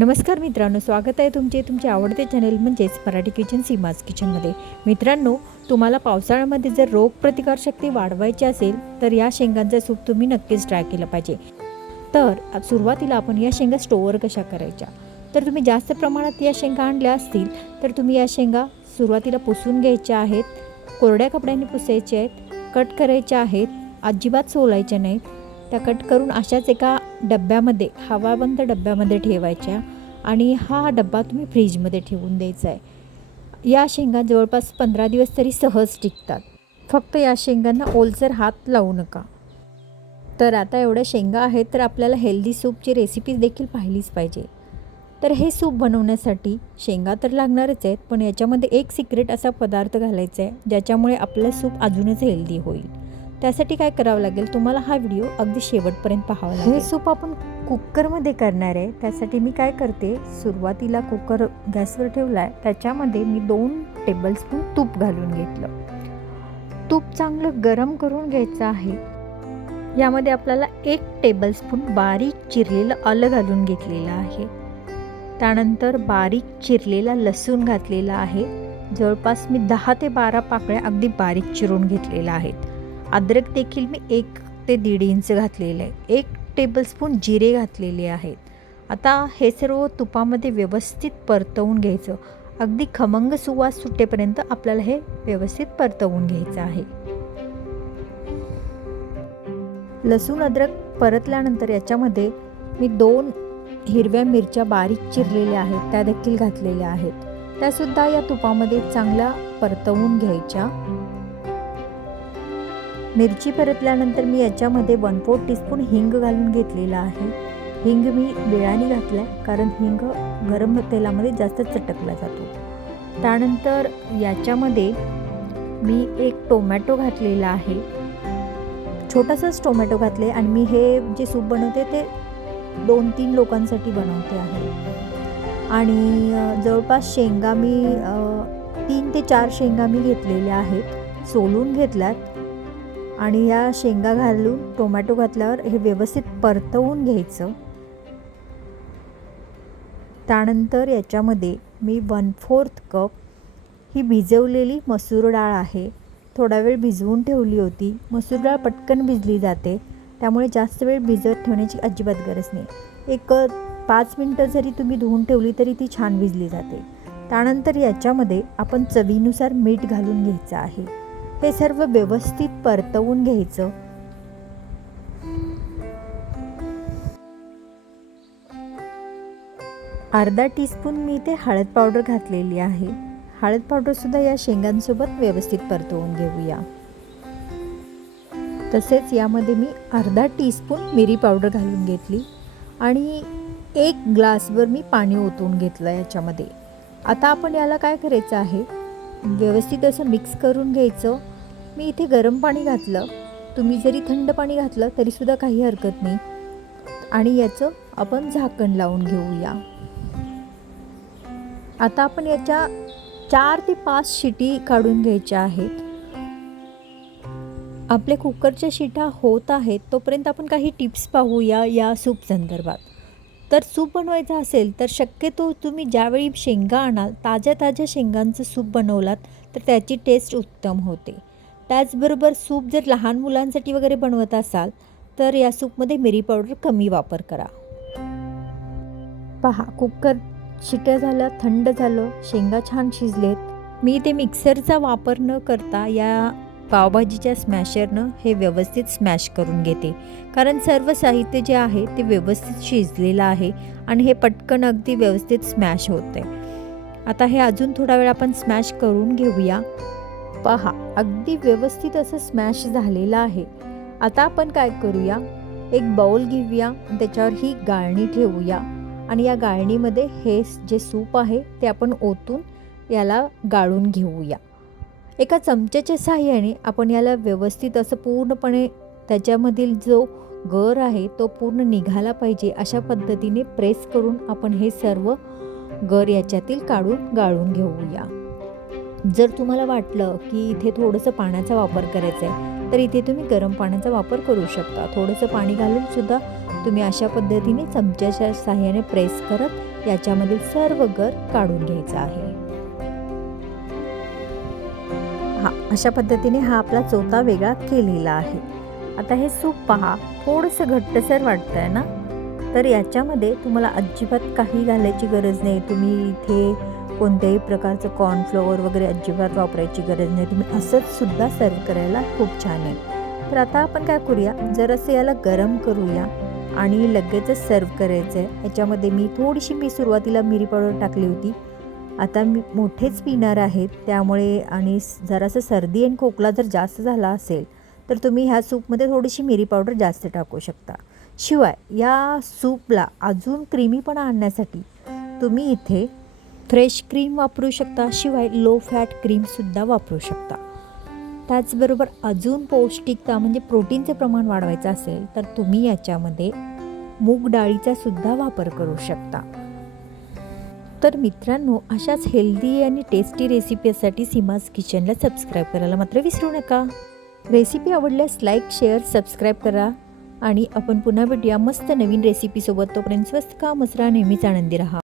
नमस्कार मित्रांनो, स्वागत आहे तुमचे आवडते चॅनल म्हणजेच मराठी किचन सीमाज किचनमध्ये। मित्रांनो, तुम्हाला पावसाळ्यामध्ये जर रोगप्रतिकारशक्ती वाढवायची असेल तर या शेंगांचा सूप तुम्ही नक्कीच ट्राय केलं पाहिजे। तर सुरुवातीला आपण या शेंगा स्टोअर कशा करायच्या, तर तुम्ही जास्त प्रमाणात या शेंगा आणल्या असतील तर तुम्ही या शेंगा सुरुवातीला पुसून घ्यायच्या आहेत, कोरड्या कपड्यांनी पुसायच्या आहेत, कट करायच्या आहेत, अजिबात सोलायच्या नाहीत। त्या कट करून अशाच एका डब्यामध्ये, हवाबंद डब्यामध्ये ठेवायच्या आणि हा डब्बा तुम्ही फ्रीजमध्ये ठेवून द्यायचा आहे। या शेंगा जवळपास 15 दिवस तरी सहज टिकतात। फक्त या शेंगांना ओलसर हात लावू नका। तर आता एवढ्या शेंगा आहेत तर आपल्याला हेल्दी सूपची रेसिपी देखील पाहिलीच पाहिजे। तर हे सूप बनवण्यासाठी शेंगा तर लागणारच आहेत, पण याच्यामध्ये एक सिक्रेट असा पदार्थ घालायचा आहे ज्याच्यामुळे आपलं सूप अजूनच हेल्दी होईल। त्यासाठी काय करावं लागेल, तुम्हाला हा व्हिडिओ अगदी शेवटपर्यंत पाहावा लागेल। हे सूप आपण कुकरमध्ये करणार आहे। त्यासाठी मी काय करते, सुरुवातीला कुकर गॅसवर ठेवला आहे, त्याच्यामध्ये मी 2 टेबलस्पून तूप घालून घेतलं। तूप चांगलं गरम करून घ्यायचं आहे। यामध्ये आपल्याला 1 टेबलस्पून बारीक चिरलेलं आलं घालून घेतलेलं आहे। त्यानंतर बारीक चिरलेला लसूण घातलेला आहे। जवळपास मी 10 ते 12 पाकळ्या अगदी बारीक चिरून घेतलेल्या आहेत। अद्रक देखील मी 1 ते 1.5 इंच घातलेलं आहे। 1 टेबलस्पून जिरे घातलेले आहेत। आता हे सर्व तुपामध्ये व्यवस्थित परतवून घ्यायचं। अगदी खमंग सुवास सुटेपर्यंत आपल्याला हे व्यवस्थित परतवून घ्यायचं आहे। लसूण अद्रक परतल्यानंतर याच्यामध्ये मी 2 हिरव्या मिरच्या बारीक चिरलेल्या आहेत, त्या देखील घातलेल्या आहेत। त्यासुद्धा या तुपामध्ये चांगल्या परतवून घ्यायच्या। मिरची परतल्यानंतर मी याच्यामध्ये 1/4 टीस्पून हिंग घालून घेतलेला आहे। हिंग मी वेळाने घातला आहे, कारण हिंग गरम तेलामध्ये जास्त चटकला जातो। त्यानंतर याच्यामध्ये मी 1 टोमॅटो घातलेला आहे, छोटासाच टोमॅटो घातले आणि मी हे जे सूप बनवते ते 2-3 लोकांसाठी बनवते आहे। आणि जवळपास शेंगा मी 3 ते 4 शेंगा मी घेतलेल्या आहेत, सोलून घेतल्यात आणि या शेंगा घालून टोमॅटो घातल्यावर हे व्यवस्थित परतवून घ्यायचं। त्यानंतर याच्यामध्ये मी 1/4 कप ही भिजवलेली मसूर डाळ आहे, थोडा वेळ भिजवून ठेवली होती। मसूर डाळ पटकन भिजली जाते, त्यामुळे जास्त वेळ भिजत ठेवण्याची अजिबात गरज नाही। एक 5 मिनटं जरी तुम्ही धुवून ठेवली तरी ती छान भिजली जाते। त्यानंतर याच्यामध्ये आपण चवीनुसार मीठ घालून घ्यायचं आहे। हे सर्व व्यवस्थित परतवून घ्यायचं। अर्धा टीस्पून मी इथे हळद पावडर घातलेली आहे। हळद पावडर सुद्धा या शेंगांसोबत व्यवस्थित परतवून घेऊया। तसेच यामध्ये मी अर्धा टीस्पून मिरी पावडर घालून घेतली आणि 1 ग्लासभर मी पाणी ओतून घेतलं याच्यामध्ये। आता आपण याला काय करायचं आहे, व्यवस्थित असं मिक्स करून घ्यायचं। मी इथे गरम पाणी घातलं, तुम्ही जरी थंड पाणी घातलं तरीसुद्धा काही हरकत नाही। आणि याचं आपण झाकण लावून घेऊया। आता आपण याच्या 4 ते 5 शिटी काढून घ्यायच्या आहेत। आपल्या कुकरच्या शिट्या होत आहेत तोपर्यंत आपण काही टिप्स पाहूया या सूप संदर्भात। तर सूप बनवायचं असेल तर शक्यतो तुम्ही ज्यावेळी शेंगा आणाल, ताज्या शेंगांचं सूप बनवलात तर त्याची टेस्ट उत्तम होते। त्याचबरोबर सूप जर लहान मुलांसाठी वगैरे बनवत असाल तर या सूपमध्ये मिरी पावडर कमी वापर करा। पहा, कुकर शिट्या झाल्या, थंड झालं, शेंगा छान शिजलेत। मी इथे मिक्सरचा वापर न करता या पावभाजीच्या स्मॅशरनं हे व्यवस्थित स्मॅश करून घेते, कारण सर्व साहित्य जे आहे ते व्यवस्थित शिजलेलं आहे आणि हे पटकन अगदी व्यवस्थित स्मॅश होते। आता हे अजून थोडा वेळ आपण स्मॅश करून घेऊया। पहा, अगदी व्यवस्थित असं स्मॅश झालेलं आहे। आता आपण काय करूया, एक बाउल घेऊया, त्याच्यावर ही गाळणी ठेवूया आणि या गाळणीमध्ये हे जे सूप आहे ते आपण ओतून याला गाळून घेऊया। एका चमच्याच्या साहाय्याने आपण याला व्यवस्थित असं पूर्णपणे त्याच्यामधील जो गर आहे तो पूर्ण निघाला पाहिजे अशा पद्धतीने प्रेस करून आपण हे सर्व गर याच्यातील काढून गाळून घेऊया। जर तुम्हाला वाटलं की इथे थोडंसं पाण्याचा वापर करायचा आहे तर इथे तुम्ही गरम पाण्याचा वापर करू शकता। थोडंसं पाणी घालून सुद्धा तुम्ही अशा पद्धतीने चमच्याच्या साहाय्याने प्रेस करत याच्यामधील सर्व गर काढून घ्यायचा आहे. अशा पद्धतीने हा आपला चोथा वेगळा केलेला आहे. आता हे सूप पहा, थोडंसं घट्टसर वाटतंय ना, तर याच्यामध्ये तुम्हाला अजिबात काही घालायची गरज नाही. तुम्ही इथे कोणत्याही प्रकारचं कॉर्नफ्लोअर वगैरे अजिबात वापरायची गरज नाही. तुम्ही असंच सुद्धा सर्व करायला खूप छान आहे. तर आता आपण काय करूया, जरासं याला गरम करूया आणि लगेचच सर्व करायचं आहे. याच्यामध्ये मी सुरुवातीला मिरी पावडर टाकली होती. आता मी मोठेच पिणार आहेत, त्यामुळे आणि जरासं सर्दी आणि खोकला जर जास्त झाला असेल तर तुम्ही ह्या सूपमध्ये थोडीशी मिरी पावडर जास्त टाकू शकता. शिवाय या सूपला अजून क्रीमीपणा आणण्यासाठी तुम्ही इथे फ्रेश क्रीम वापरू शकता. शिवाय लो फॅट क्रीमसुद्धा वापरू शकता. त्याचबरोबर अजून पौष्टिकता म्हणजे प्रोटीनचे प्रमाण वाढवायचं असेल तर तुम्ही याच्यामध्ये मूग डाळीचा सुद्धा वापर करू शकता. तर मित्रांनो, अशाच हेल्दी आणि टेस्टी रेसिपीसाठी सीमाज किचनला सबस्क्राईब करायला मात्र विसरू नका. रेसिपी आवडल्यास लाईक, शेअर, सबस्क्राईब करा आणि आपण पुन्हा भेटूया मस्त नवीन रेसिपीसोबत. तोपर्यंत स्वस्त खा, मस्त राहा, नेहमीच आनंदी राहा.